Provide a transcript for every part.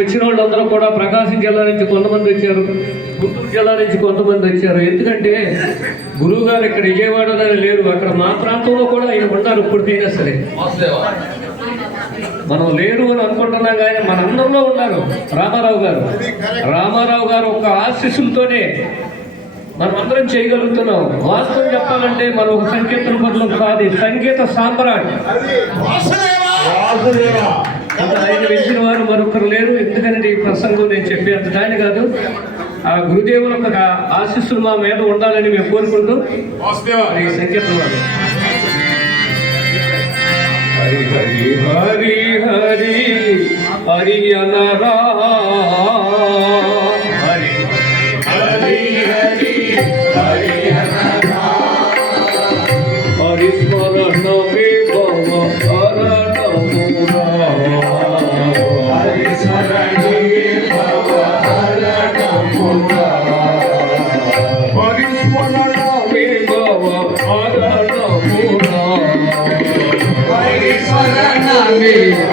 వచ్చిన వాళ్ళందరూ కూడా ప్రకాశం జిల్లా నుంచి కొంతమంది వచ్చారు, గుంటూరు జిల్లా నుంచి కొంతమంది వచ్చారు. ఎందుకంటే గురువు గారు ఇక్కడ విజయవాడలో లేరు, అక్కడ మా ప్రాంతంలో కూడా ఆయన ఉన్నారు. ఇప్పటికైనా సరే మనం లేరు అని అనుకుంటున్నాం, కానీ మనందరిలో ఉన్నారు. రామారావు గారు ఒక ఆశీస్సులతోనే మనం అందరం చేయగలుగుతున్నాం. వాస్తవం చెప్పాలంటే మనం ఒక సంకీర్తన బదులు కాదు, సంగీత సామ్రాట్. ఆయన వెలిసిన వారు మరొకరు లేరు. ఎందుకంటే ఈ ప్రసంగం నేను చెప్పేంత దాని కాదు, ఆ గురుదేవుల యొక్క ఆశీస్సులు మా మీద ఉండాలని మేము కోరుకుంటూ ఈ సంకీర్తన వారు హరి హరి హరి హరి హరి అనరా హరి హరి హరి హరి అనరా హరి స్మరణ విభవ హరణమురా హరి స్మరణ విభవ హరణమురా హరి స్మరణ విభవ హరణమురా హరి స్మరణ విభవ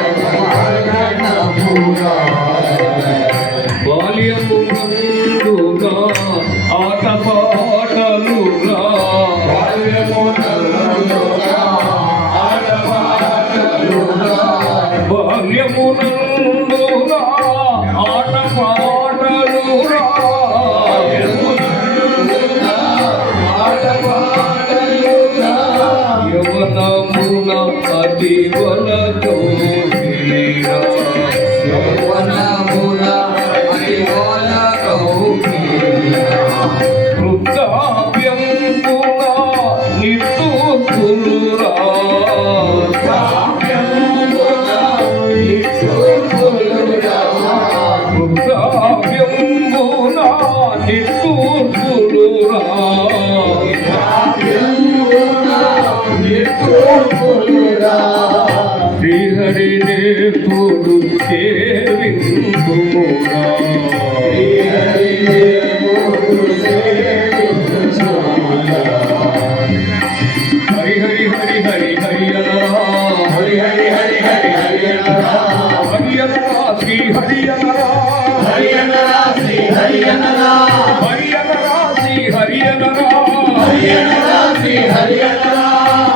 బాల్యమునందుగా ఆటపాటలుగా బాల్యమునందుగా ఆటపాటలుగా యవనమున అతి వలతో వృద్ధాప్యం పునా నిట్టూర్పులురా వృద్ధాప్యం పునా నిట్టూర్పులురా శ్రీహరినే పుడు సేవింపుమురా హరి హరి హరి హరి హరి అనరా హరి హరి హరి హరి హరి అనరా హరి అనరా శ్రీ హరి అనరా హరి అనరా శ్రీ హరి అనరా హరి అనరా శ్రీ హరి అనరా హరి అనరా శ్రీ హరి అనరా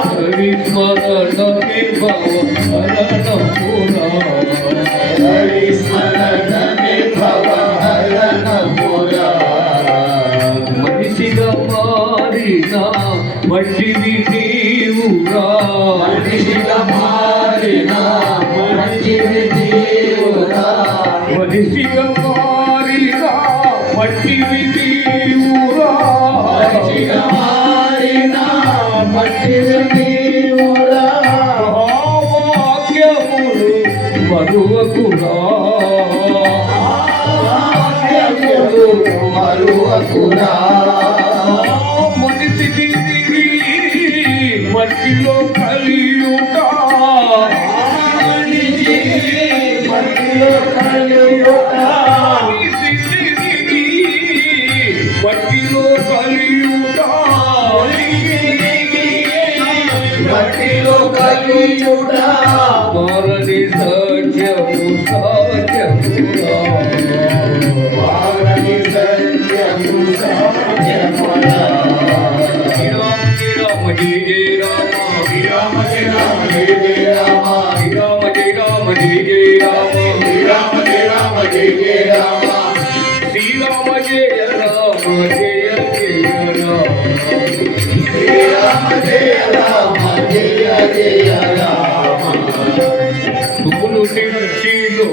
హరి స్మరణ విభవ హరణమురా హరి స్మరణ విభవ హరణమురా మనిషిగా మారిన మట్టివి నీవురా మనిషిగా మారిన మట్టివి నీవురా మనిషిగా మారిన మట్టివి నీవురా మనిషిగా మారిన మట్టివి నీవురా వాక్యములు మరువకురా మరువకురా మనిషికి మట్టిలో కలియుట మట్టిలో కలియుట మట్టిలో కలియుట మట్టిలో కలియుట మారని సత్యము సత్యమురా మారని సత్యము సత్యమురా రామ జయ జయ రామ రామ జయ రామ జయ జయ రామ రామ జయ రామ జయ జయ రామ రామ జయ రామ జయ జయ రామ శ్రీరామ జయ రామ జయ జయ రామ శ్రీరామ జయ రామ జయ జయ రామ పూలు తిరుచిలో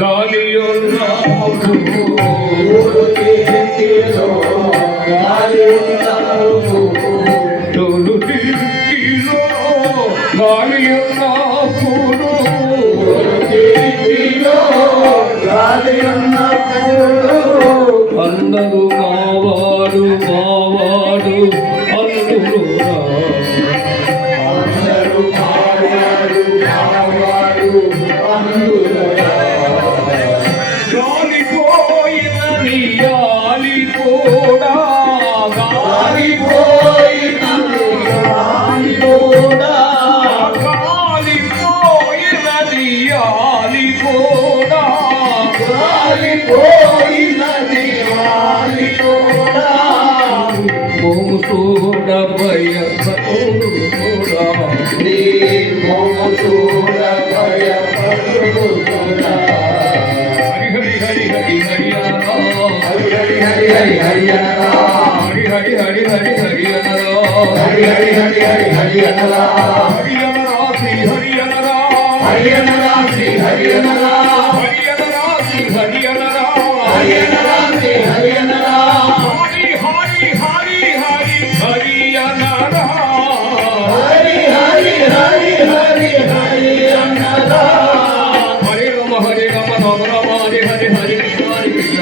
గాలియున్నావు పూలు తిరుచిలో గాలియున్నావు తోలు తిరుచిలో గాలియున్నావు తిరుచిలో గాలియున్నావు అందరూ మావాడు మావాడు అందురురా అందరూ మావాడు మావాడు అందురురా గాలిపోయిన నియాలి కూడా గాలిపోయిన నియాలి కూడా గాలి హరి హరి అనరా హరి హరి హరి హరి హరి అనరా హరి హరి హరి హరి హరి అనరా హరి అనరా శ్రీ హరి అనరా హరి అనరా శ్రీ హరి అనరా హరి అనరా శ్రీ హరి అనరా హరి అనరా శ్రీ హరి అనరా హరి హరి హరి హరి హరి అనరా హరి హరి హరి హరి హరి అనరా హరి రామ రామ రామ హరి హరి హరి కృష్ణ హరి కృష్ణ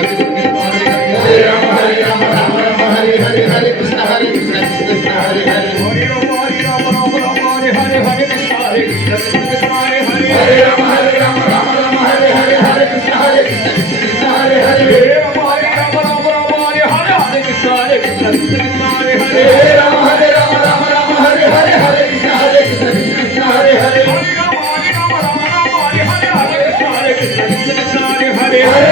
హరి రామ రామ రామ హరి హరి హరి కృష్ణ హరి కృష్ణ కృష్ణ హరి హరి హరి రామ రామ రామ హరి హరి హరి కృష్ణ హరి కృష్ణ కృష్ణ హరి హరి హరి రామ రామ రామ హరి హరి హరి కృష్ణ హరి కృష్ణ కృష్ణ హరి హరి హరే రామ రామ రామ హరి హరి హరి కృష్ణ హరి కృష్ణ కృష్ణ హరి హరి హరే రామ రామ రామ హరి హరి హరి కృష్ణ హరి కృష్ణ కృష్ణ హరి హరి హరి రామ రామ రామ హరి హరి హరి కృష్ణ హరి కృష్ణ కృష్ణ హరి హరి హరే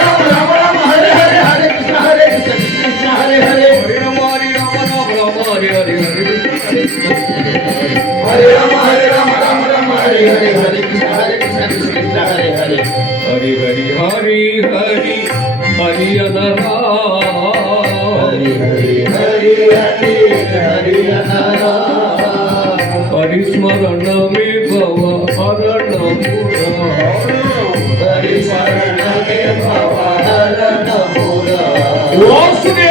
రామ రామ రామ హరి హరి హరి కృష్ణ హరి కృష్ణ కృష్ణ హరి హరి హరి రామ రామ హరి హరి హరి కృష్ణ హరే రామ రామ రామ హరి హరి హరి కృష్ణ హరి కృష్ణ కృష్ణ హరి హరి హరి హరి హరి హరి హరి అనరా హరి హరి హరి హరి హరి అనరా హరి స్మరణ మే భవ హరణపురా హరి శరణ మే భవ హరణ పురా వాసుదేవ